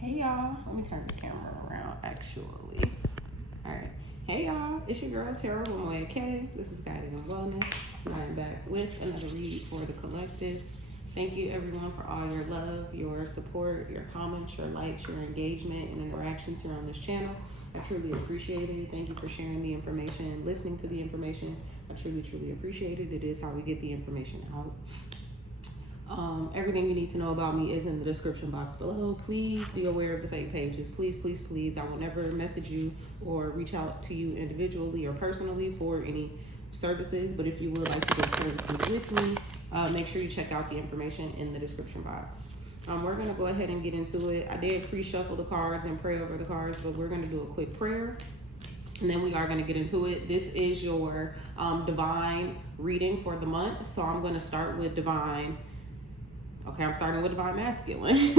Hey y'all, let me turn the camera around actually. Alright, hey y'all, it's your girl Tara with Moya and I. This is Guided Wellness. I am back with another read for the collective. Thank you everyone for all your love, your support, your comments, your likes, your engagement, and interactions here on this channel. I truly appreciate it. Thank you for sharing the information, listening to the information. I truly appreciate it. It is how we get the information out. Everything you need to know about me is in the description box below. Please be aware of the fake pages. Please. I will never message you or reach out to you individually or personally for any services. But if you would like to get services with me, make sure you check out the information in the description box. We're going to go ahead and get into it. I did pre-shuffle the cards and pray over the cards, but we're going to do a quick prayer. And then we are going to get into it. This is your divine reading for the month. So I'm going to start with divine. Okay, I'm starting with divine masculine.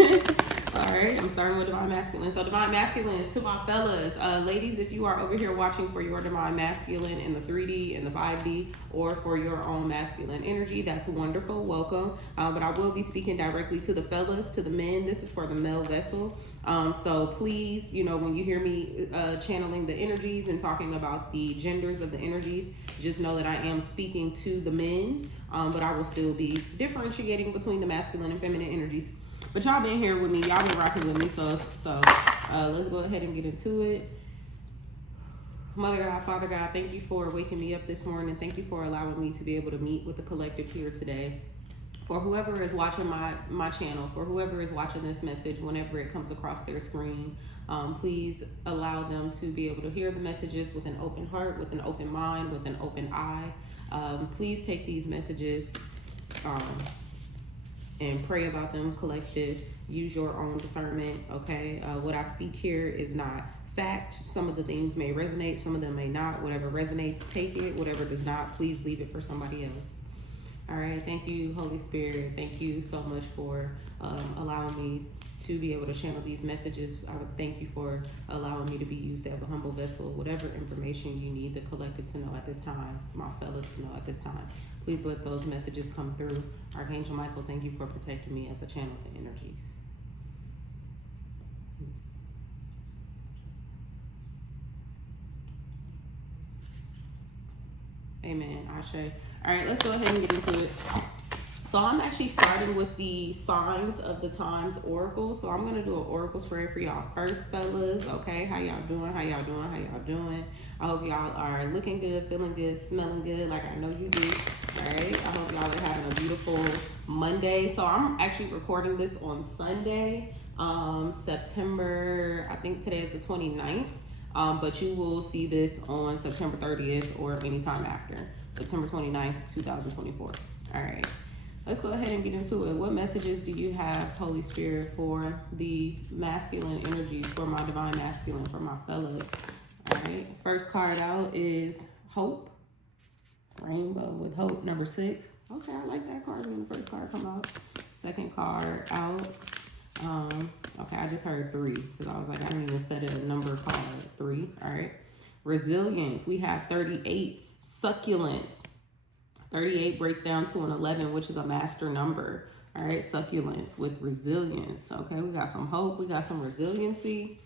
All right, I'm starting with divine masculine. So divine masculine is to my fellas. Ladies, if you are over here watching for your divine masculine in the 3D and the 5D, or for your own masculine energy, that's wonderful. Welcome. But I will be speaking directly to the fellas, to the men. This is for the male vessel. So please, when you hear me channeling the energies and talking about the genders of the energies, just know that I am speaking to the men, but I will still be differentiating between the masculine and feminine energies. But y'all been here with me, y'all been rocking with me, so let's go ahead and get into it. Mother God, Father God, thank you for waking me up this morning. Thank you for allowing me to be able to meet with the collective here today. For whoever is watching my channel, for whoever is watching this message, whenever it comes across their screen, please allow them to be able to hear the messages with an open heart, with an open mind, with an open eye. Please take these messages and pray about them, collective. Use your own discernment, okay? What I speak here is not fact. Some of the things may resonate, some of them may not. Whatever resonates, take it. Whatever does not, please leave it for somebody else. All right, thank you, Holy Spirit. Thank you so much for allowing me to be able to channel these messages. I would thank you for allowing me to be used as a humble vessel. Whatever information you need the collective to know at this time, my fellas to know at this time, please let those messages come through. Archangel Michael, thank you for protecting me as I channel the energies. Amen. Ashe. All right, let's go ahead and get into it. So I'm actually starting with the signs of the times oracle. So I'm gonna do an oracle spread for y'all first, fellas. Okay, how y'all doing? How y'all doing? How y'all doing? I hope y'all are looking good, feeling good, smelling good, like I know you do. All right. I hope y'all are having a beautiful Monday. So I'm actually recording this on Sunday, September. I think today is the 29th. But you will see this on September 30th or anytime after September 29th, 2024. All right, let's go ahead and get into it. What messages do you have, Holy Spirit, for the masculine energies, for my divine masculine, for my fellas? All right, first card out is Hope. Rainbow with Hope, number 6. Okay, I like that card when the first card come out. Second card out. Okay, I just heard 3 because I was like, I didn't even set a number called 3. All right. Resilience. We have 38. Succulence. 38 breaks down to an 11, which is a master number. All right. Succulence with resilience. Okay. We got some hope. We got some resiliency.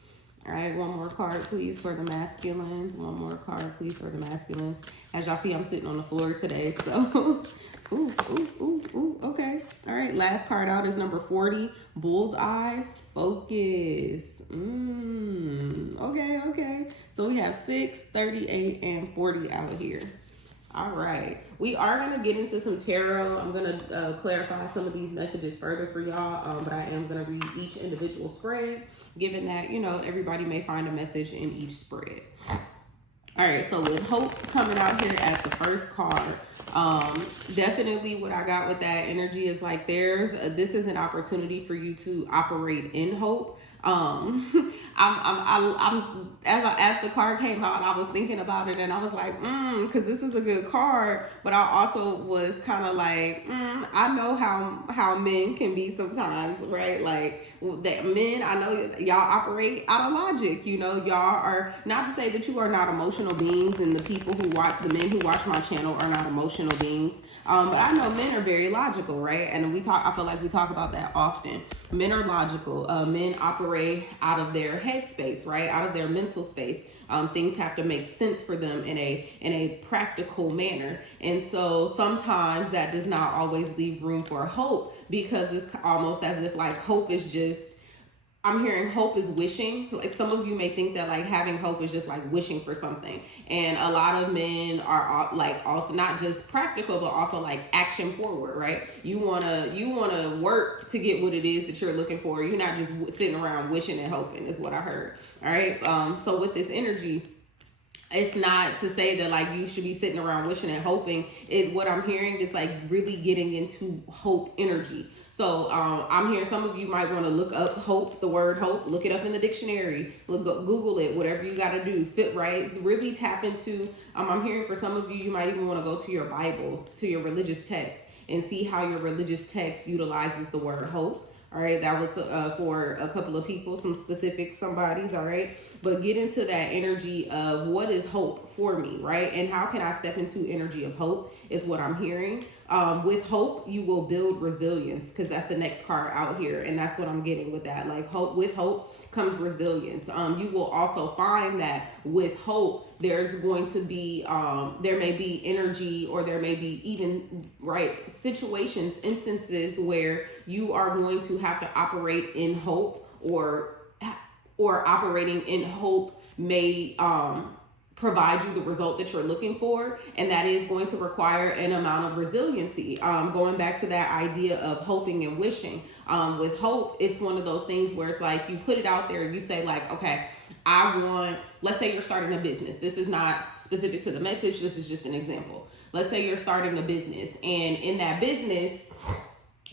All right. One more card, please, for the masculines. One more card, please, for the masculines. As y'all see, I'm sitting on the floor today. So, ooh. Okay. All right. Last card out is number 40. Bullseye. Focus. Okay. So we have 6, 38, and 40 out here. All right. We are going to get into some tarot. I'm going to clarify some of these messages further for y'all. But I am going to read each individual spread, given that, everybody may find a message in each spread. All right, so with Hope coming out here as the first card, definitely what I got with that energy is like this is an opportunity for you to operate in hope. As the card came out, I was thinking about it and I was like, because this is a good card, but I also was kind of like, I know how men can be sometimes, right? Like that men, I know y'all operate out of logic, y'all are, not to say that you are not emotional beings, and the men who watch my channel are not emotional beings. But I know men are very logical, right? And I feel like we talk about that often. Men are logical. Men operate out of their head space, right? Out of their mental space. Things have to make sense for them in a practical manner. And so sometimes that does not always leave room for hope, because it's almost as if like hope is just, I'm hearing hope is wishing. Like some of you may think that like having hope is just like wishing for something. And a lot of men are like also not just practical, but also like action forward, right? You wanna work to get what it is that you're looking for. You're not just sitting around wishing and hoping, is what I heard. All right. So with this energy, it's not to say that like you should be sitting around wishing and hoping. What I'm hearing is like really getting into hope energy. So I'm hearing some of you might want to look up hope, the word hope, look it up in the dictionary, Google it, whatever you got to do, right? Really tap into, I'm hearing for some of you, you might even want to go to your Bible, to your religious text, and see how your religious text utilizes the word hope. All right, that was for a couple of people, some specific somebodies, all right? But get into that energy of what is hope for me, right? And how can I step into energy of hope is what I'm hearing. With hope, you will build resilience, because that's the next card out here. And that's what I'm getting with that. Like hope, with hope comes resilience. You will also find that with hope, there's going to be, there may be energy, or there may be even, right, situations, instances where you are going to have to operate in hope, or operating in hope may, provide you the result that you're looking for, and that is going to require an amount of resiliency. Going back to that idea of hoping and wishing, with hope, it's one of those things where it's like you put it out there and you say like, okay, let's say you're starting a business. This is not specific to the message, this is just an example. Let's say you're starting a business, and in that business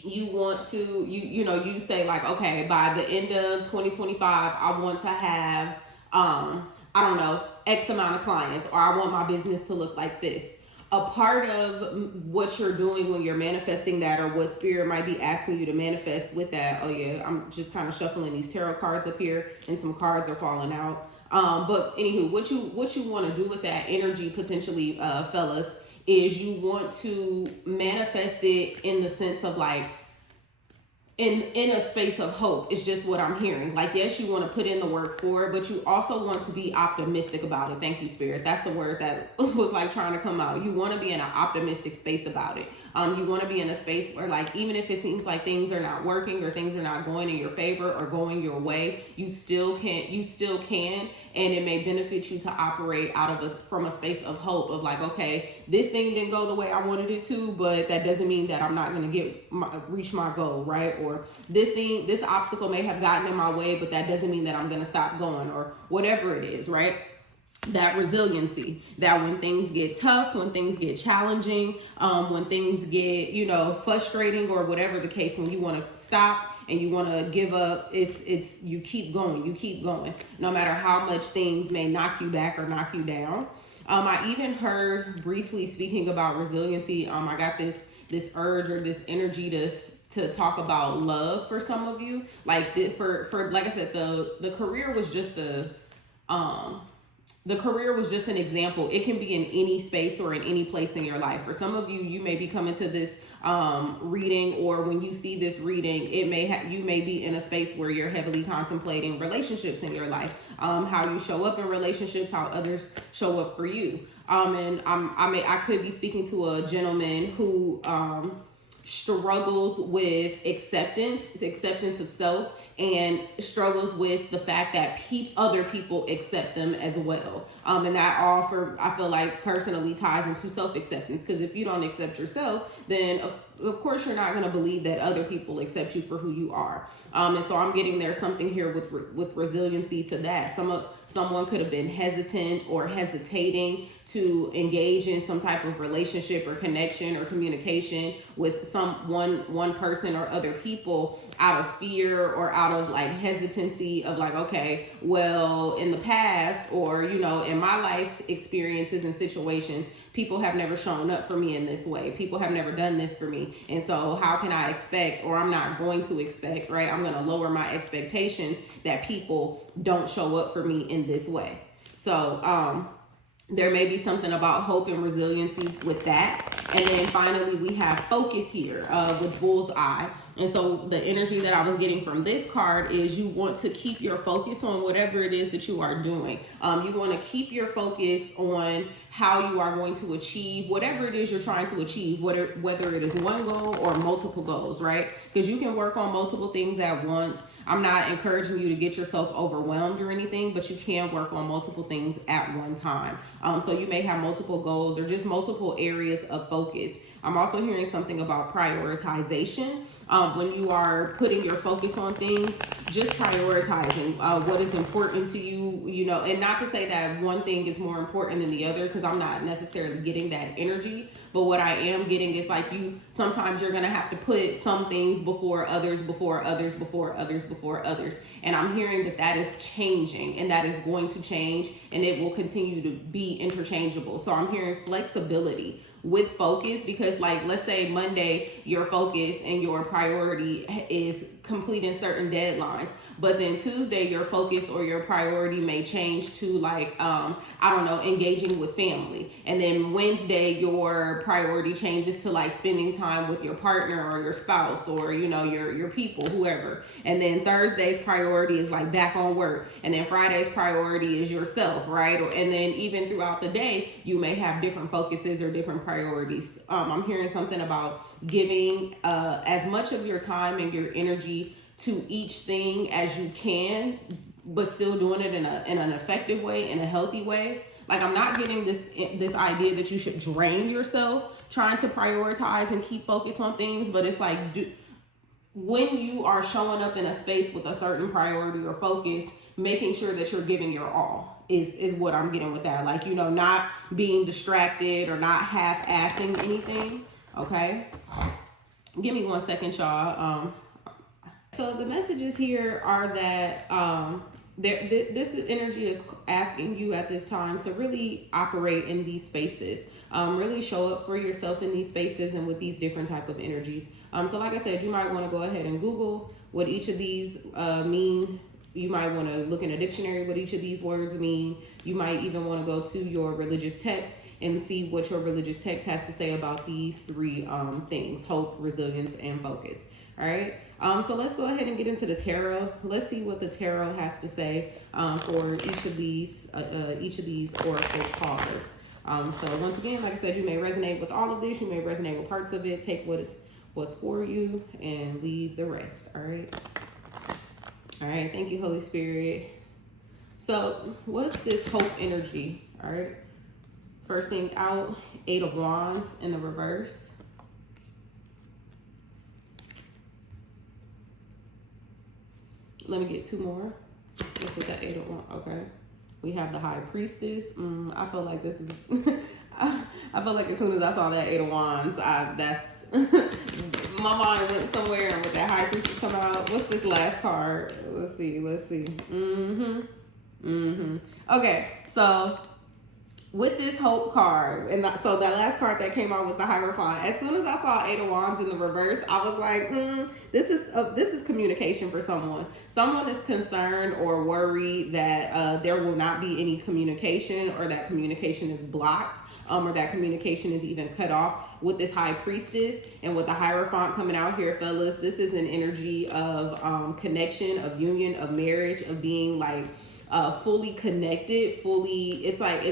you want to, you say like, okay, by the end of 2025, I want to have, I don't know, X amount of clients, or I want my business to look like this. A part of what you're doing when you're manifesting that, or what spirit might be asking you to manifest with that. Oh yeah, I'm just kind of shuffling these tarot cards up here, and some cards are falling out. But anywho, what you want to do with that energy potentially, fellas, is you want to manifest it in the sense of like, in a space of hope. It's just what I'm hearing. Like, yes, you want to put in the work for it, but you also want to be optimistic about it. Thank you, Spirit. That's the word that was like trying to come out. You want to be in an optimistic space about it. You want to be in a space where, like, even if it seems like things are not working, or things are not going in your favor or going your way, you still can, and it may benefit you to operate from a space of hope of like, okay, this thing didn't go the way I wanted it to, but that doesn't mean that I'm not going to reach my goal, right? Or this obstacle may have gotten in my way, but that doesn't mean that I'm going to stop going, or whatever it is, right? That resiliency, that when things get tough, when things get challenging, when things get, frustrating, or whatever the case, when you want to stop and you want to give up, it's you keep going, no matter how much things may knock you back or knock you down. I even heard, briefly speaking about resiliency, I got this urge or this energy to talk about love for some of you. Like for like I said, the career was just an example. It can be in any space or in any place in your life. For some of you, you may be coming to this reading, or when you see this reading, you may be in a space where you're heavily contemplating relationships in your life, how you show up in relationships, how others show up for you. And I could be speaking to a gentleman who struggles with acceptance of self, and struggles with the fact that other people accept them as well. And that I feel like personally ties into self-acceptance, because if you don't accept yourself, then of course you're not going to believe that other people accept you for who you are. And so I'm getting there's something here with resiliency to that. Someone could have been hesitant or hesitating to engage in some type of relationship or connection or communication with one person or other people out of fear or out of like hesitancy of like, okay, well, in the past, or in my life's experiences and situations, people have never shown up for me in this way. People have never done this for me. And so how can I expect, or I'm not going to expect, right? I'm going to lower my expectations that people don't show up for me in this way. So there may be something about hope and resiliency with that. And then finally, we have focus here with bullseye. And so the energy that I was getting from this card is you want to keep your focus on whatever it is that you are doing. You want to keep your focus on how you are going to achieve whatever it is you're trying to achieve, whether it is one goal or multiple goals, right? Because you can work on multiple things at once. I'm not encouraging you to get yourself overwhelmed or anything, but you can work on multiple things at one time. So you may have multiple goals or just multiple areas of focus. I'm also hearing something about prioritization. When you are putting your focus on things, just prioritizing what is important to you, you know, and not to say that one thing is more important than the other, because I'm not necessarily getting that energy. But what I am getting is like sometimes you're going to have to put some things before others, before others, before others, before others. And I'm hearing that is changing, and that is going to change, and it will continue to be interchangeable. So I'm hearing flexibility with focus, because like, let's say Monday, your focus and your priority is completing certain deadlines. But then Tuesday, your focus or your priority may change to like, I don't know, engaging with family. And then Wednesday, your priority changes to like spending time with your partner or your spouse or, you know, your people, whoever. And then Thursday's priority is like back on work. And then Friday's priority is yourself, right? And then even throughout the day, you may have different focuses or different priorities. I'm hearing something about giving as much of your time and your energy to each thing as you can, but still doing it in an effective way, in a healthy way. Like, I'm not getting this idea that you should drain yourself trying to prioritize and keep focus on things, but it's like, when you are showing up in a space with a certain priority or focus, making sure that you're giving your all is what I'm getting with that. Like, you know, not being distracted or not half-assing anything, okay? Give me 1 second, y'all. So the messages here are that this energy is asking you at this time to really operate in these spaces, really show up for yourself in these spaces and with these different type of energies. So like I said, you might want to go ahead and Google what each of these mean. You might want to look in a dictionary what each of these words mean. You might even want to go to your religious text and see what your religious text has to say about these three things: hope, resilience, and focus. All right. So let's go ahead and get into the tarot. Let's see what the tarot has to say for each of these oracle cards. So once again, like I said, you may resonate with all of this. You may resonate with parts of it. Take what's for you and leave the rest. All right. All right. Thank you, Holy Spirit. So what's this hope energy? All right. First thing out, 8 of Wands in the reverse. Let me get 2 more. This is the 8 of Wands. Okay. We have the High Priestess. I feel like this is. I feel like as soon as I saw that 8 of Wands, my mind went somewhere, and with that High Priestess come out. What's this last card? Let's see. Okay. So with this hope card, and so that last card that came out was the Hierophant. As soon as I saw 8 of Wands in the reverse, I was like, this is communication for someone. Someone is concerned or worried that there will not be any communication, or that communication is blocked, or that communication is even cut off with this High Priestess. And with the Hierophant coming out here, fellas, this is an energy of connection, of union, of marriage, of being like fully connected, fully. It's like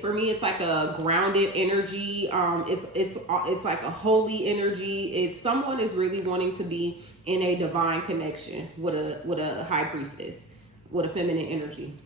for me, it's like a grounded energy. It's like a holy energy. It's someone is really wanting to be in a divine connection with a High Priestess, with a feminine energy.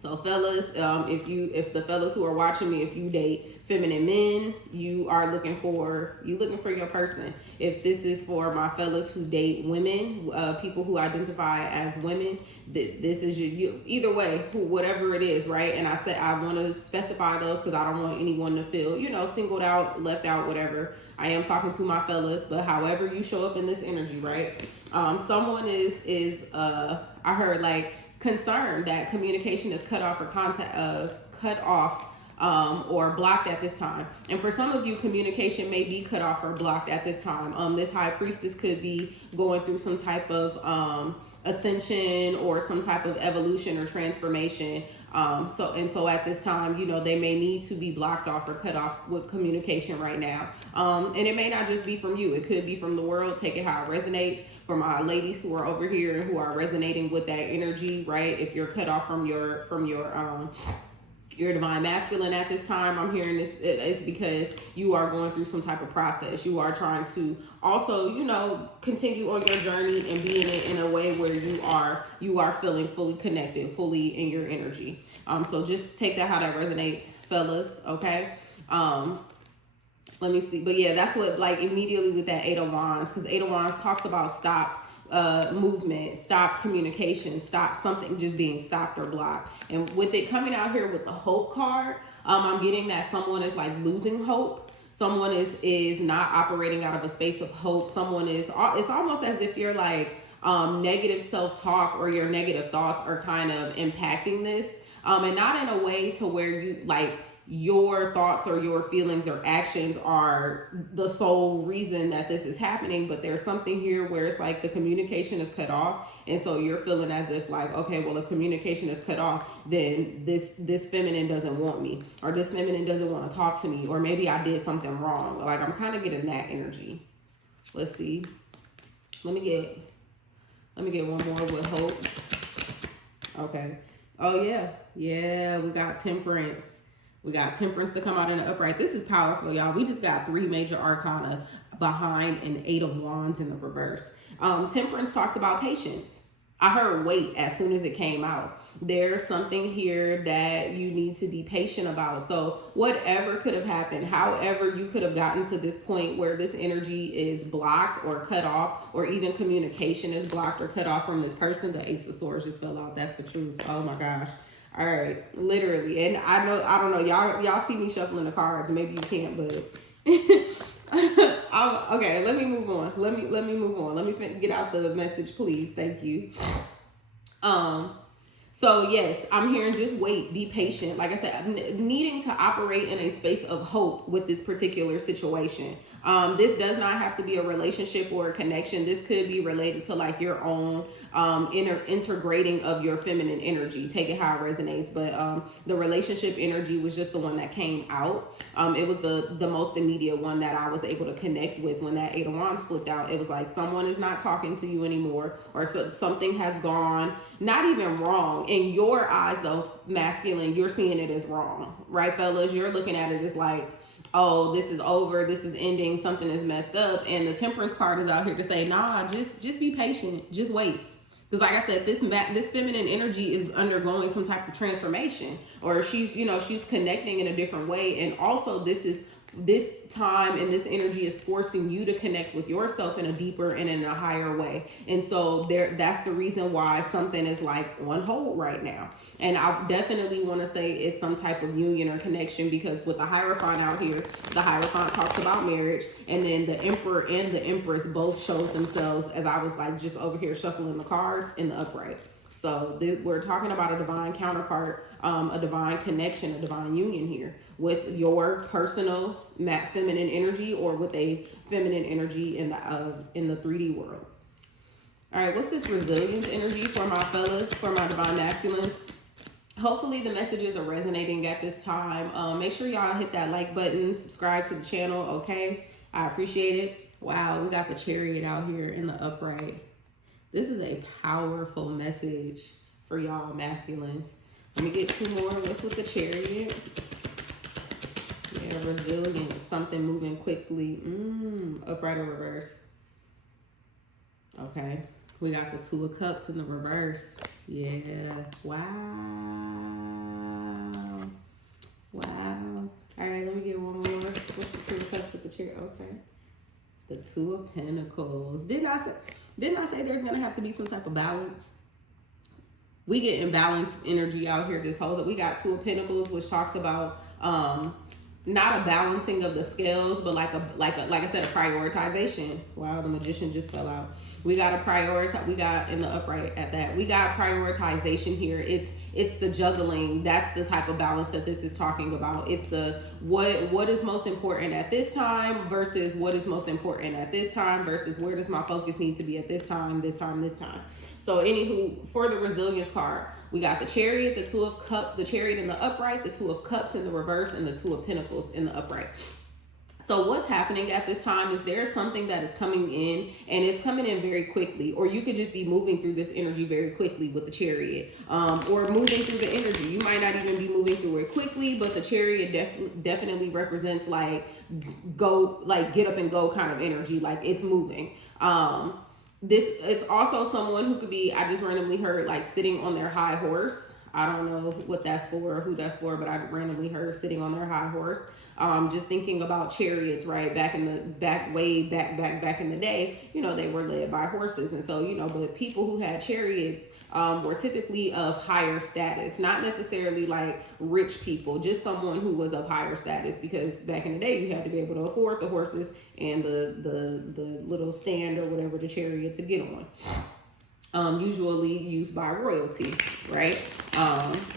So fellas, if the fellas who are watching me, if you date feminine men, you looking for your person. If this is for my fellas who date women, people who identify as women, this is you. Either way, whatever it is, right? And I want to specify those because I don't want anyone to feel, singled out, left out, whatever. I am talking to my fellas, but however you show up in this energy, right? Someone is I heard like concerned that communication is cut off or blocked at this time. And for some of you, communication may be cut off or blocked at this time. This High Priestess could be going through some type of ascension or some type of evolution or transformation. So at this time, you know, they may need to be blocked off or cut off with communication right now. And it may not just be from you. It could be from the world. Take it how it resonates. For my ladies who are over here and who are resonating with that energy, right? If you're cut off from your divine masculine at this time, I'm hearing this, it's because you are going through some type of process. You are trying to also, you know, continue on your journey and be in it in a way where you are feeling fully connected, fully in your energy. So just take that how that resonates, fellas, okay? Let me see. But yeah, that's what, like, immediately with that 8 of Wands, because 8 of Wands talks about stopped movement, stop communication, stop something just being stopped or blocked. And with it coming out here with the hope card, I'm getting that someone is like losing hope. Someone is not operating out of a space of hope. It's almost as if you're like negative self-talk or your negative thoughts are kind of impacting this. And not in a way to where you like your thoughts or your feelings or actions are the sole reason that this is happening, but there's something here where it's like the communication is cut off, and so you're feeling as if like, okay, well, if communication is cut off, then this feminine doesn't want me, or this feminine doesn't want to talk to me, or maybe I did something wrong. Like, I'm kind of getting that energy. Let's see. Let me get one more with hope. Okay. Oh yeah, we got temperance. We got temperance to come out in the upright. This is powerful, y'all. We just got 3 major arcana behind an 8 of Wands in the reverse. Temperance talks about patience. I heard wait as soon as it came out. There's something here that you need to be patient about. So whatever could have happened, however you could have gotten to this point where this energy is blocked or cut off, or even communication is blocked or cut off from this person. The Ace of Swords just fell out. That's the truth. Oh my gosh. All right, literally. And I don't know, y'all see me shuffling the cards. Maybe you can't, but okay, let me move on. Let me move on. Let me get out the message, please. Thank you. So yes, I'm hearing just wait, be patient. Like I said, needing to operate in a space of hope with this particular situation. This does not have to be a relationship or a connection. This could be related to like your own integrating of your feminine energy. Take it how it resonates. But the relationship energy was just the one that came out. It was the most immediate one that I was able to connect with when that 8 of Wands flipped out. It was like someone is not talking to you anymore, or something has gone, not even wrong. In your eyes though, masculine, you're seeing it as wrong, right, fellas? You're looking at it as like, oh, this is over, this is ending, something is messed up. And the temperance card is out here to say, nah, just be patient, just wait. Because like I said, this feminine energy is undergoing some type of transformation, or she's connecting in a different way. And also this time and this energy is forcing you to connect with yourself in a deeper and in a higher way. And so that's the reason why something is like on hold right now. And I definitely want to say it's some type of union or connection, because with the Hierophant out here, the Hierophant talks about marriage, and then the Emperor and the Empress both shows themselves, as I was like just over here shuffling the cards, in the upright. So we're talking about a divine counterpart, a divine connection, a divine union here with your personal feminine energy, or with a feminine energy in the 3D world. All right, what's this resilience energy for my fellas, for my divine masculines? Hopefully the messages are resonating at this time. Make sure y'all hit that like button, subscribe to the channel, okay? I appreciate it. Wow, we got the Chariot out here in the upright. This is a powerful message for y'all masculines. Let me get 2 more. What's with the Chariot? Yeah, resilience, something moving quickly. Upright or reverse. Okay, we got the 2 of Cups in the reverse. Yeah, wow. All right, let me get one more. What's the 2 of Cups with the Chariot? Okay, the 2 of Pentacles. Didn't I say there's gonna have to be some type of balance? We get imbalanced energy out here this whole. We got 2 of Pentacles, which talks about not a balancing of the scales, but like I said, a prioritization. Wow, the Magician just fell out. We got to prioritize. We got in the upright at that. We got prioritization here. It's the juggling. That's the type of balance that this is talking about. It's the what is most important at this time versus what is most important at this time versus where does my focus need to be at this time, this time, this time. So anywho, for the resilience card, we got the Chariot, the Two of Cups, the Chariot in the upright, the Two of Cups in the reverse, and the Two of Pentacles in the upright. So what's happening at this time is there's something that is coming in, and it's coming in very quickly, or you could just be moving through this energy very quickly with the Chariot, or moving through the energy. You might not even be moving through it quickly, but the Chariot definitely represents like get up and go kind of energy, like it's moving. It's also someone who could be, I just randomly heard like sitting on their high horse. I don't know what that's for or who that's for, but I randomly heard sitting on their high horse. Just thinking about chariots, right? Back in the day, you know, they were led by horses. And so, you know, but people who had chariots were typically of higher status, not necessarily like rich people, just someone who was of higher status, because back in the day you had to be able to afford the horses and the little stand or whatever, the chariot to get on. Usually used by royalty, right?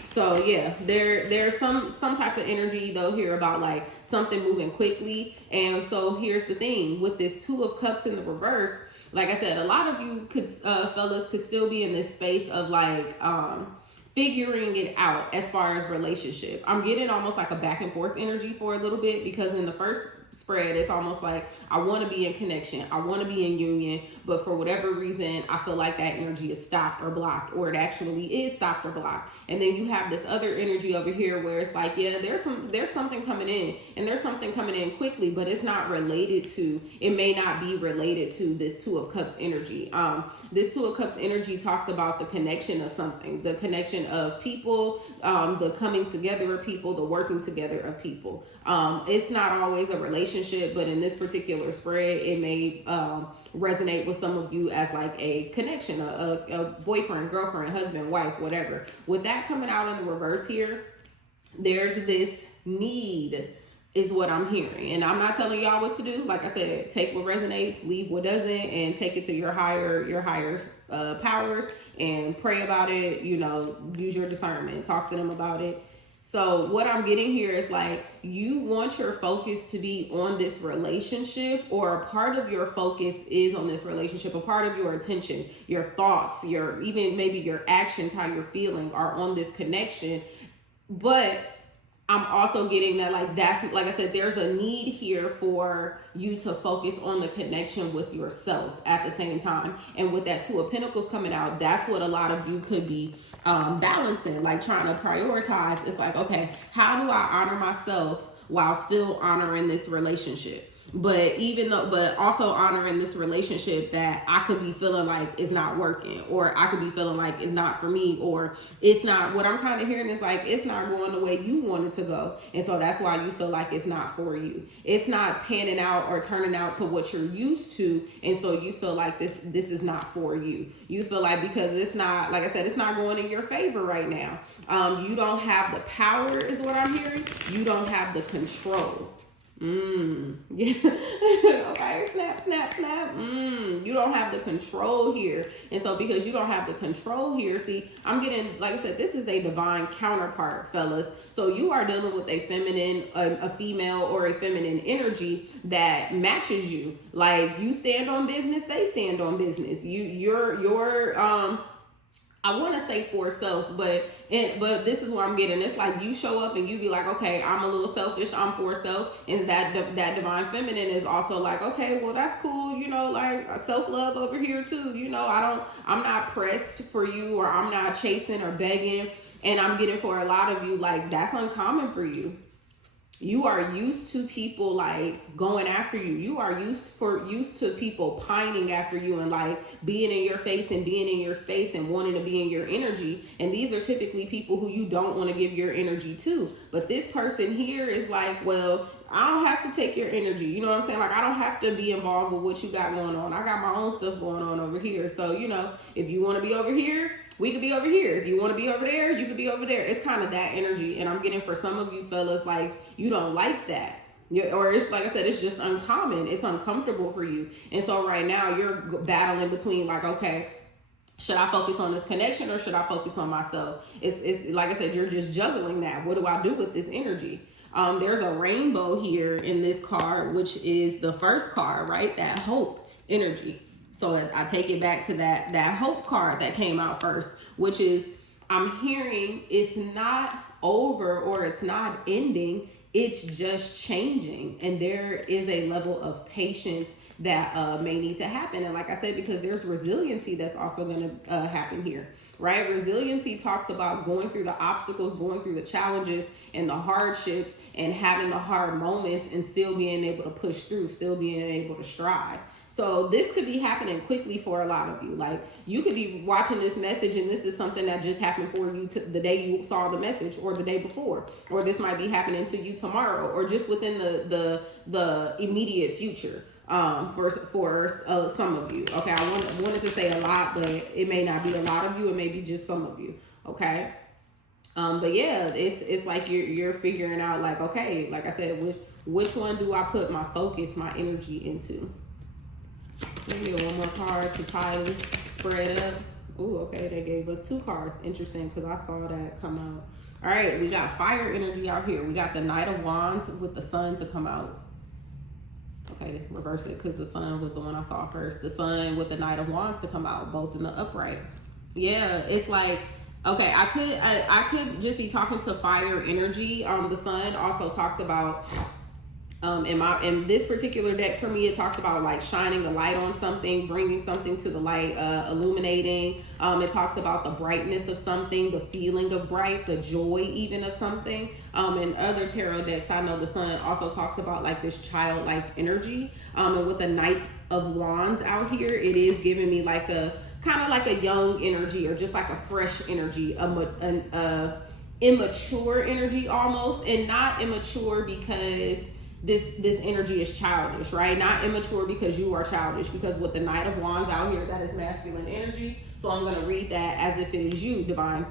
So yeah, there's some type of energy though here about like something moving quickly. And so here's the thing with this Two of Cups in the reverse. Like I said, a lot of you fellas could still be in this space of like figuring it out as far as relationship. I'm getting almost like a back and forth energy for a little bit, because in the first spread, it's almost like I want to be in connection, I want to be in union, but for whatever reason I feel like that energy is stopped or blocked, or it actually is stopped or blocked. And then you have this other energy over here where it's like, yeah, there's something coming in, and there's something coming in quickly, but it's not related to, it may not be related to this Two of Cups energy. This Two of Cups energy talks about the connection of something, the connection of people, the coming together of people, the working together of people. It's not always a relationship, but in this particular spread, it may resonate with some of you as like a connection, a boyfriend, girlfriend, husband, wife, whatever. With that coming out in the reverse here, there's this need is what I'm hearing. And I'm not telling y'all what to do. Like I said, take what resonates, leave what doesn't, and take it to your higher powers and pray about it. You know, use your discernment, talk to them about it. So what I'm getting here is like, you want your focus to be on this relationship, or a part of your focus is on this relationship. A part of your attention, your thoughts, even maybe your actions, how you're feeling are on this connection. But I'm also getting that like, that's, like I said, there's a need here for you to focus on the connection with yourself at the same time. And with that Two of Pentacles coming out, that's what a lot of you could be balancing, like trying to prioritize. It's like, okay, how do I honor myself while still honoring this relationship? But also honoring this relationship that I could be feeling like is not working, or I could be feeling like it's not for me, or it's not, what I'm kind of hearing is like, it's not going the way you want it to go. And so that's why you feel like it's not for you. It's not panning out or turning out to what you're used to. And so you feel like this is not for you. You feel like because it's not, like I said, it's not going in your favor right now. You don't have the power is what I'm hearing. You don't have the control. Yeah. Okay, snap. You don't have the control here. And so because you don't have the control here, see, I'm getting, like I said, this is a divine counterpart, fellas. So you are dealing with a feminine, a female or a feminine energy that matches you. Like, you stand on business, they stand on business. You're I want to say for self, but this is what I'm getting. It's like you show up and you be like, okay, I'm a little selfish, I'm for self, and that divine feminine is also like, okay, well, that's cool, you know, like self-love over here too, you know. I'm not pressed for you, or I'm not chasing or begging. And I'm getting for a lot of you, like, that's uncommon for you. You are used to people like going after you. You are used to people pining after you and like being in your face and being in your space and wanting to be in your energy. And these are typically people who you don't want to give your energy to. But this person here is like, well, I don't have to take your energy. You know what I'm saying? Like, I don't have to be involved with what you got going on. I got my own stuff going on over here. So, you know, if you want to be over here, we could be over here. If you want to be over there, you could be over there. It's kind of that energy. And I'm getting for some of you fellas, like, you don't like that. Or it's like I said, it's just uncommon. It's uncomfortable for you. And so right now you're battling between like, okay, should I focus on this connection or should I focus on myself? It's like I said, you're just juggling that. What do I do with this energy? There's a rainbow here in this card, which is the first card, right? That hope energy. So I take it back to that hope card that came out first, which is, I'm hearing it's not over or it's not ending. It's just changing. And there is a level of patience that may need to happen. And like I said, because there's resiliency that's also going to happen here, right? Resiliency talks about going through the obstacles, going through the challenges and the hardships and having the hard moments and still being able to push through, still being able to strive. So this could be happening quickly for a lot of you. Like you could be watching this message and this is something that just happened for you the day you saw the message or the day before, or this might be happening to you tomorrow or just within the immediate future. For some of you. Okay, I wanted to say a lot, but it may not be a lot of you. It may be just some of you. Okay. But yeah, it's like you're figuring out like, okay, like I said, which one do I put my focus, my energy into? Let me get one more card to tie this spread up. Ooh, okay, they gave us 2 cards. Interesting, because I saw that come out. All right, we got fire energy out here. We got the Knight of Wands with the Sun to come out. Okay, reverse it because the Sun was the one I saw first. The Sun with the Knight of Wands to come out, both in the upright. Yeah, it's like, okay, I could just be talking to fire energy. The Sun also talks about in this particular deck for me, it talks about like shining a light on something, bringing something to the light, illuminating. It talks about the brightness of something, the feeling of bright, the joy even of something. In other tarot decks, I know the Sun also talks about like this childlike energy. And with the Knight of Wands out here, it is giving me like a kind of like a young energy or just like a fresh energy, immature energy almost, and not immature because this energy is childish, right? Not immature because you are childish, because with the Knight of Wands out here, that is masculine energy. So I'm going to read that as if it is you, divine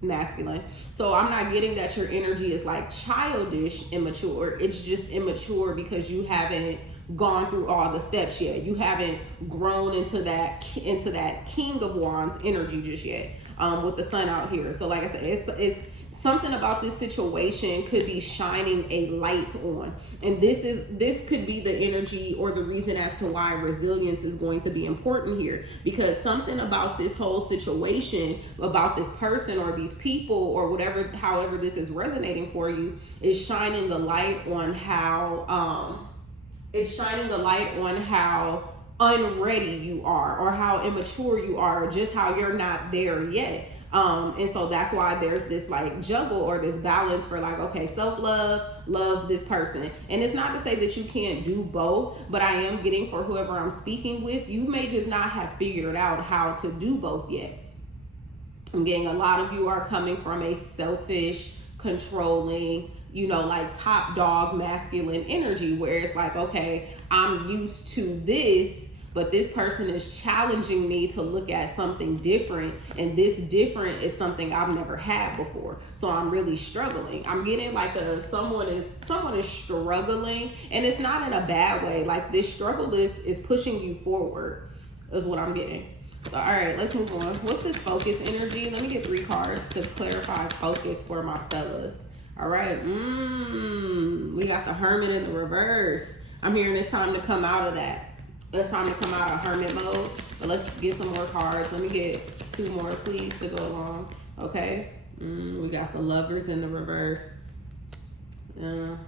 masculine. So I'm not getting that your energy is like childish, immature. It's just immature because you haven't gone through all the steps yet. You haven't grown into that King of Wands energy just yet. With the Sun out here. So like I said, it's something about this situation could be shining a light on. And this could be the energy or the reason as to why resilience is going to be important here. Because something about this whole situation, about this person or these people or whatever, however this is resonating for you, is shining the light on how, unready you are or how immature you are or just how you're not there yet. And so that's why there's this like juggle or this balance for like, okay, self-love, love this person. And it's not to say that you can't do both, but I am getting for whoever I'm speaking with, you may just not have figured out how to do both yet. I'm getting a lot of you are coming from a selfish, controlling, like top dog masculine energy where it's like, okay, I'm used to this, but this person is challenging me to look at something different, and this different is something I've never had before. So I'm really struggling. I'm getting like someone is struggling, and it's not in a bad way. Like this struggle is pushing you forward, is what I'm getting. So all right, let's move on. What's this focus energy? Let me get 3 cards to clarify focus for my fellas. All right, we got the Hermit in the reverse. I'm hearing it's time to come out of that. It's time to come out of hermit mode. But let's get some more cards. Let me get 2 more, please, to go along. Okay. We got the Lovers in the reverse. Let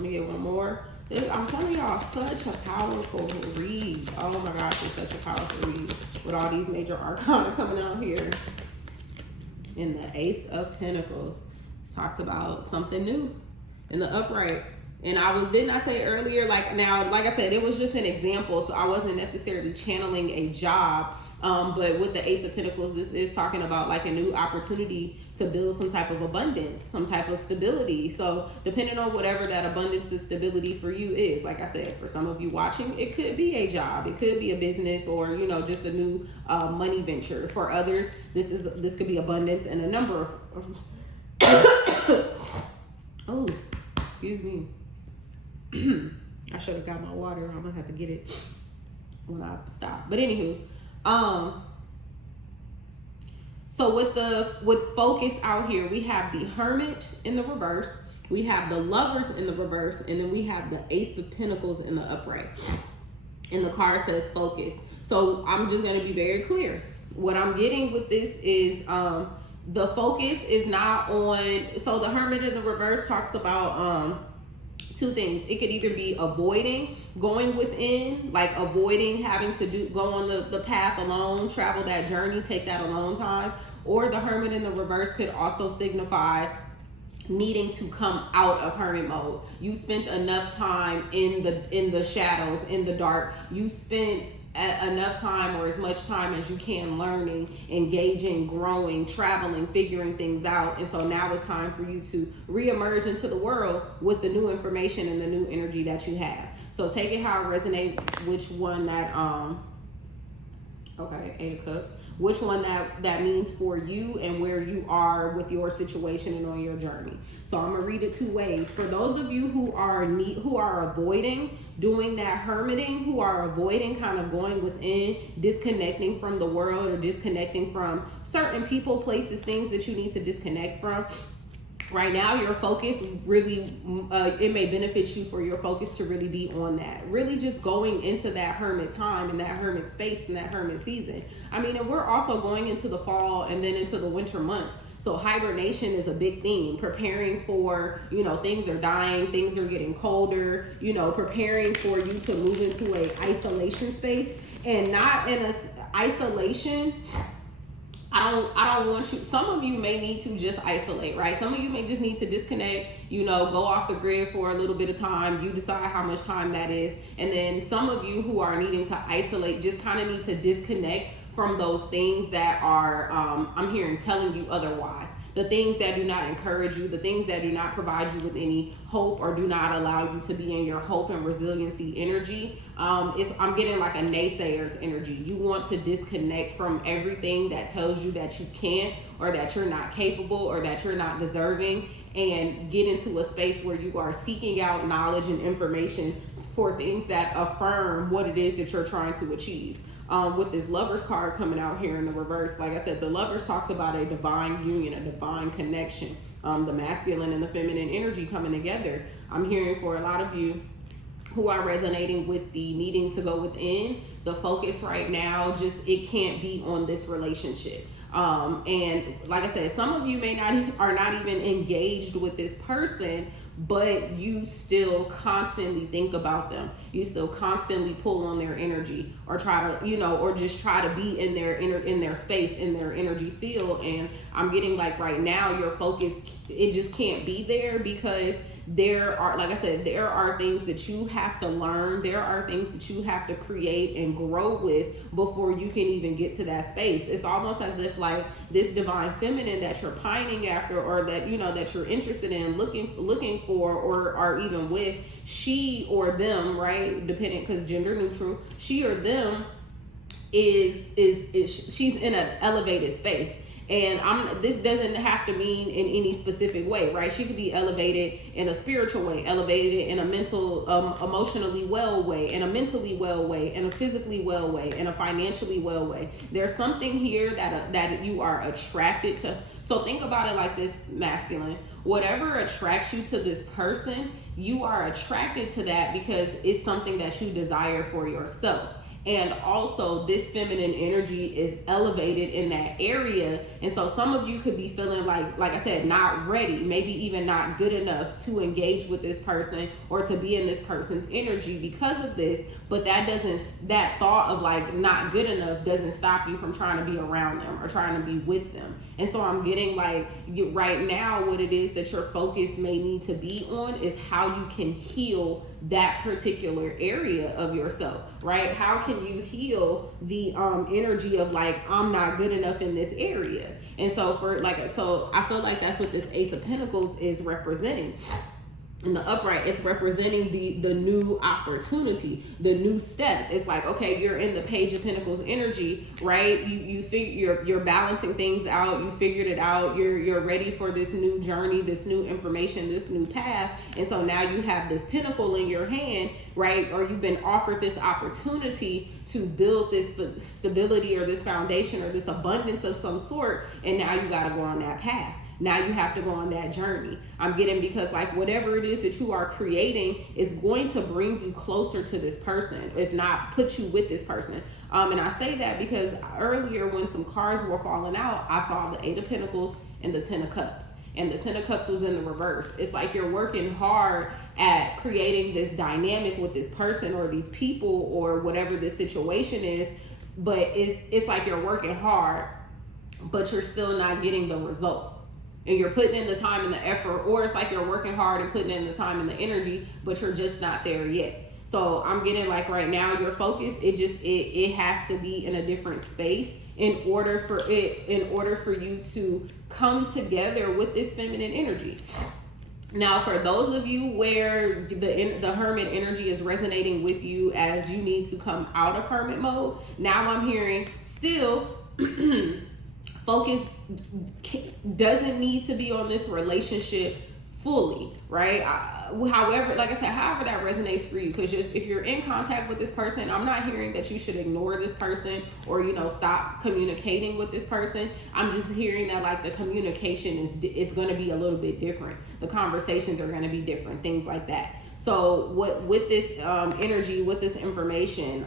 me get 1 more. I'm telling y'all, such a powerful read. Oh my gosh, it's such a powerful read with all these major arcana coming out here. In the Ace of Pentacles, it talks about something new in the upright. And didn't I say earlier, like I said, it was just an example, so I wasn't necessarily channeling a job. But with the Ace of Pentacles, this is talking about like a new opportunity to build some type of abundance, some type of stability. So depending on whatever that abundance and stability for you is, like I said, for some of you watching, it could be a job, it could be a business, or just a new money venture. For others, this could be abundance and a number of oh, excuse me. I should have got my water. I'm gonna have to get it when I stop. But anywho, so with focus out here, we have the Hermit in the reverse, we have the Lovers in the reverse, and then we have the Ace of Pentacles in the upright. And the card says focus. So I'm just gonna be very clear. What I'm getting with this is the focus is not on, so the Hermit in the reverse talks about two things. It could either be avoiding going within, like avoiding having to go on the path alone, travel that journey, take that alone time. Or the Hermit in the reverse could also signify needing to come out of hermit mode. You spent enough time in the shadows, in the dark. You spent enough time, or as much time as you can, learning, engaging, growing, traveling, figuring things out. And so now it's time for you to reemerge into the world with the new information and the new energy that you have. So take it how it resonates, which one that okay, Eight of Cups, which one that means for you and where you are with your situation and on your journey. So I'm gonna read it two ways. For those of you who are avoiding doing that hermiting, who are avoiding kind of going within, disconnecting from the world, or disconnecting from certain people, places, things that you need to disconnect from. Right now, your focus really, it may benefit you for your focus to really be on that. Really just going into that hermit time and that hermit space and that hermit season. I mean, and we're also going into the fall and then into the winter months. So hibernation is a big theme. Preparing for, things are dying, things are getting colder, preparing for you to move into a isolation space, and not in a isolation. I don't want you, some of you may need to just isolate, right? Some of you may just need to disconnect, go off the grid for a little bit of time. You decide how much time that is. And then some of you who are needing to isolate just kind of need to disconnect from those things that are, I'm hearing telling you otherwise. The things that do not encourage you, the things that do not provide you with any hope or do not allow you to be in your hope and resiliency energy. I'm getting like a naysayer's energy. You want to disconnect from everything that tells you that you can't, or that you're not capable, or that you're not deserving, and get into a space where you are seeking out knowledge and information for things that affirm what it is that you're trying to achieve. With this Lovers card coming out here in the reverse, like I said, the Lovers talks about a divine union, a divine connection, the masculine and the feminine energy coming together. I'm hearing for a lot of you who are resonating with the needing to go within, the focus right now, just it can't be on this relationship. And like I said, some of you are not even engaged with this person, but you still constantly think about them. You still constantly pull on their energy, or try to, or just try to be in their space, in their energy field. And I'm getting like right now, your focus, it just can't be there, because there are, like I said, there are things that you have to learn. There are things that you have to create and grow with before you can even get to that space. It's almost as if like this divine feminine that you're pining after, or that, that you're interested in, looking for, or are even with, she or them, right? Depending, because gender neutral, she or them is she's in an elevated space. And this doesn't have to mean in any specific way, right? She could be elevated in a spiritual way, elevated in a mental, emotionally well way, in a mentally well way, in a physically well way, in a financially well way. There's something here that you are attracted to. So think about it like this, masculine. Whatever attracts you to this person, you are attracted to that because it's something that you desire for yourself. And also this feminine energy is elevated in that area. And so some of you could be feeling like I said, not ready, maybe even not good enough to engage with this person or to be in this person's energy because of this. But that thought of like not good enough doesn't stop you from trying to be around them or trying to be with them. And so I'm getting like right now, what it is that your focus may need to be on is how you can heal that particular area of yourself, right? How can you heal the energy of like, I'm not good enough in this area? And so so I feel like that's what this Ace of Pentacles is representing. In the upright, it's representing the new opportunity, the new step. It's like, okay, you're in the Page of Pentacles energy, right? You think you're balancing things out. You figured it out. You're ready for this new journey, this new information, this new path. And so now you have this pentacle in your hand, right? Or you've been offered this opportunity to build this stability or this foundation or this abundance of some sort. And now you got to go on that path. Now you have to go on that journey. I'm getting, because like whatever it is that you are creating is going to bring you closer to this person, if not put you with this person. And I say that because earlier when some cards were falling out, I saw the 8 of Pentacles and the 10 of Cups. And the 10 of Cups was in the reverse. It's like you're working hard at creating this dynamic with this person or these people or whatever the situation is. But it's like you're working hard, but you're still not getting the result. And you're putting in the time and the effort, or it's like you're working hard and putting in the time and the energy, but you're just not there yet. So I'm getting like right now your focus, it has to be in a different space in order for you to come together with this feminine energy. Now, for those of you where the hermit energy is resonating with you as you need to come out of hermit mode, now I'm hearing still focus doesn't need to be on this relationship fully, right? However, like I said, however that resonates for you, because if you're in contact with this person, I'm not hearing that you should ignore this person or, stop communicating with this person. I'm just hearing that like the communication it's going to be a little bit different. The conversations are going to be different, things like that. So with this energy, with this information,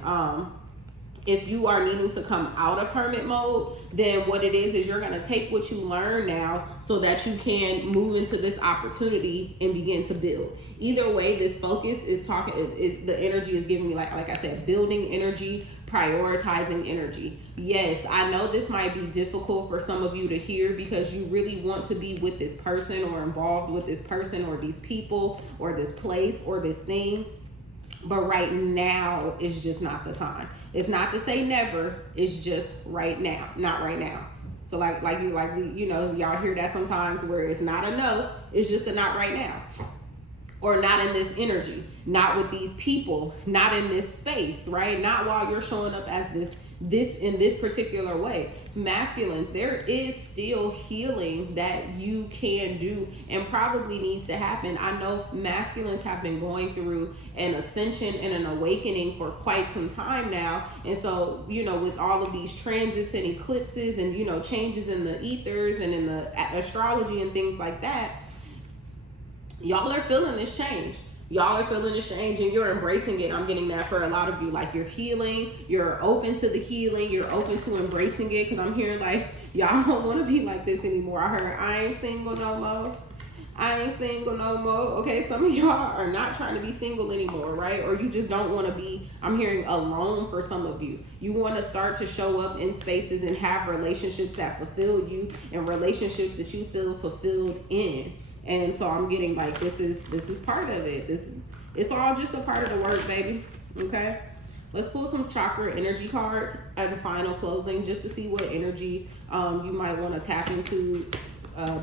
if you are needing to come out of hermit mode, then what it is you're going to take what you learn now so that you can move into this opportunity and begin to build. Either way, this focus is the energy is giving me, like I said, building energy, prioritizing energy. Yes, I know this might be difficult for some of you to hear because you really want to be with this person or involved with this person or these people or this place or this thing. But right now is just not the time. It's not to say never. It's just right now, not right now. So y'all hear that sometimes where it's not a no. It's just a not right now, or not in this energy, not with these people, not in this space, right? Not while you're showing up as this in this particular way. Masculines, there is still healing that you can do and probably needs to happen. I know masculines have been going through an ascension and an awakening for quite some time now. And so, with all of these transits and eclipses and, changes in the ethers and in the astrology and things like that, y'all are feeling this change. Y'all are feeling this change and you're embracing it. I'm getting that for a lot of you. Like you're healing, you're open to the healing, you're open to embracing it. Because I'm hearing like, y'all don't want to be like this anymore. I heard, I ain't single no more. I ain't single no more. Okay, some of y'all are not trying to be single anymore, right? Or you just don't want to be, I'm hearing, alone for some of you. You want to start to show up in spaces and have relationships that fulfill you and relationships that you feel fulfilled in. And so I'm getting like, this is part of it. It's all just a part of the work, baby. Okay. Let's pull some chakra energy cards as a final closing, just to see what energy you might want to tap into,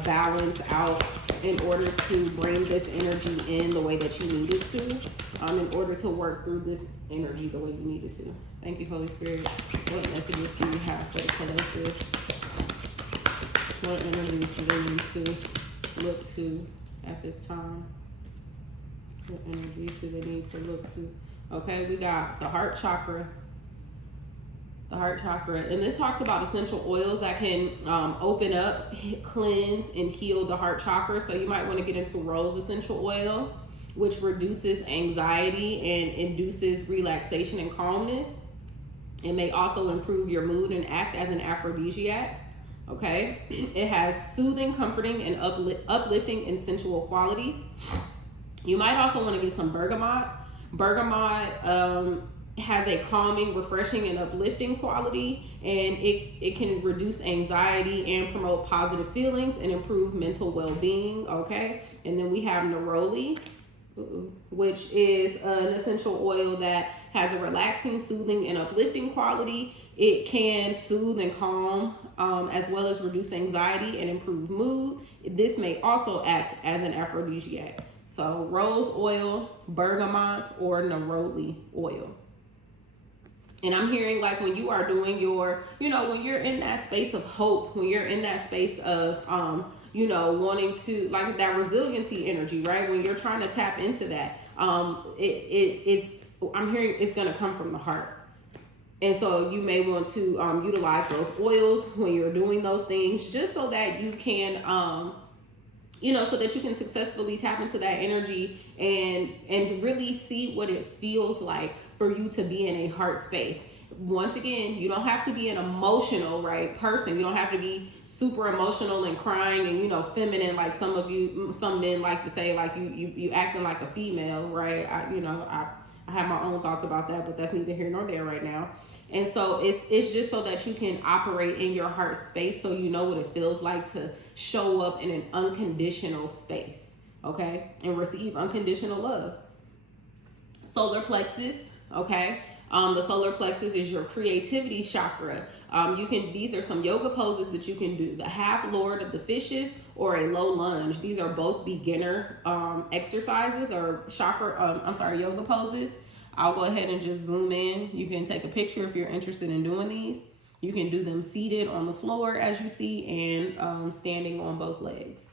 balance out in order to bring this energy in the way that you need it to, in order to work through this energy the way you need it to. Thank you, Holy Spirit. What messages do you have for the collective? What energies do they need to look to at this time? What energies do they need to look to? Okay, we got the heart chakra. The heart chakra. And this talks about essential oils that can open up, cleanse, and heal the heart chakra. So you might want to get into rose essential oil, which reduces anxiety and induces relaxation and calmness. It may also improve your mood and act as an aphrodisiac. Okay, it has soothing, comforting, and uplifting and sensual qualities. You might also want to get some bergamot. Bergamot has a calming, refreshing, and uplifting quality, and it can reduce anxiety and promote positive feelings and improve mental well-being. Okay, and then we have neroli, which is an essential oil that has a relaxing, soothing, and uplifting quality. It can soothe and calm, as well as reduce anxiety and improve mood. This may also act as an aphrodisiac. So rose oil, bergamot, or neroli oil. And I'm hearing like when you are doing your, when you're in that space of hope, when you're in that space of, wanting to, like that resiliency energy, right? When you're trying to tap into that, it's, I'm hearing it's going to come from the heart. And so you may want to utilize those oils when you're doing those things, just so that you can, so that you can successfully tap into that energy and really see what it feels like for you to be in a heart space. Once again, you don't have to be an emotional, right, person. You don't have to be super emotional and crying and, feminine, like some men like to say, like you acting like a female, right? I have my own thoughts about that, but that's neither here nor there right now. And so it's just so that you can operate in your heart space, so you know what it feels like to show up in an unconditional space, okay? And receive unconditional love. Solar plexus, okay? The solar plexus is your creativity chakra. These are some yoga poses that you can do. The half lord of the fishes or a low lunge. These are both beginner exercises or yoga poses. I'll go ahead and just zoom in. You can take a picture if you're interested in doing these. You can do them seated on the floor as you see, and standing on both legs.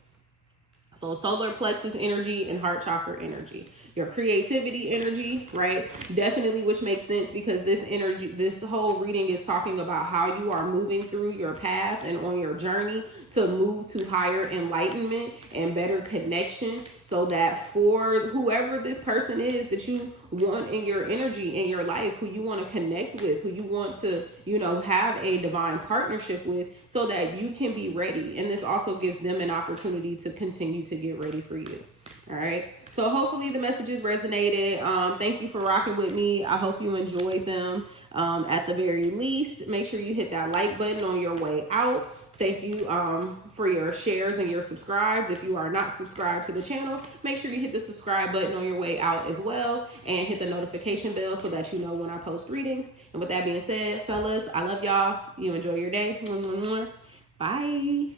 So solar plexus energy and heart chakra energy. Your creativity energy, right? Definitely, which makes sense because this whole reading is talking about how you are moving through your path and on your journey to move to higher enlightenment and better connection, so that for whoever this person is that you want in your energy, in your life, who you want to connect with, who you want to, have a divine partnership with, so that you can be ready. And this also gives them an opportunity to continue to get ready for you. All right. So hopefully the messages resonated. Thank you for rocking with me. I hope you enjoyed them. At the very least, make sure you hit that like button on your way out. Thank you for your shares and your subscribes. If you are not subscribed to the channel, make sure you hit the subscribe button on your way out as well, and hit the notification bell so that you know when I post readings. And with that being said, fellas, I love y'all. You enjoy your day. Bye.